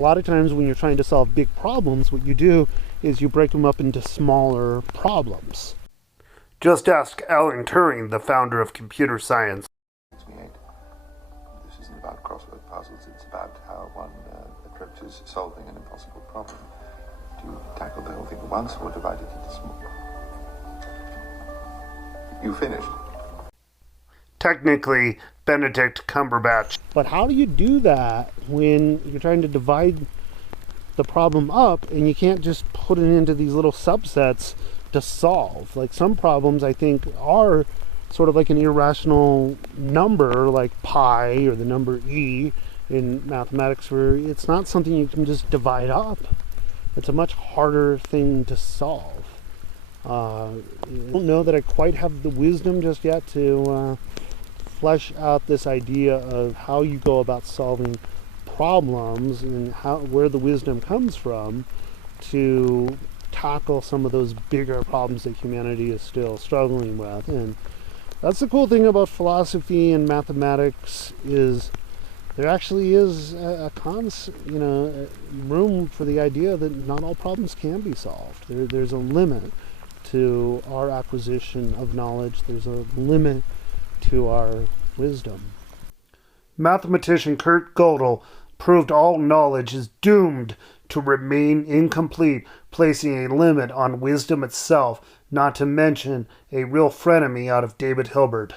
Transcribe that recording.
A lot of times when you're trying to solve big problems, what you do is you break them up into smaller problems. Just ask Alan Turing, the founder of computer science. This isn't about crossword puzzles, it's about how one approaches solving an impossible problem. Do you tackle the whole thing at once or divide it into small? You finished. Technically, Benedict Cumberbatch. But how do you do that when you're trying to divide the problem up and you can't just put it into these little subsets to solve? Like, some problems I think are sort of like an irrational number, like pi or the number e in mathematics, where it's not something you can just divide up. It's a much harder thing to solve. I don't know that I quite have the wisdom just yet to flesh out this idea of how you go about solving problems and where the wisdom comes from to tackle some of those bigger problems that humanity is still struggling with. And that's the cool thing about philosophy and mathematics, is there actually is room for the idea that not all problems can be solved. There's a limit to our acquisition of knowledge. There's a limit to our wisdom. Mathematician Kurt Gödel proved all knowledge is doomed to remain incomplete, placing a limit on wisdom itself, not to mention a real frenemy out of David Hilbert.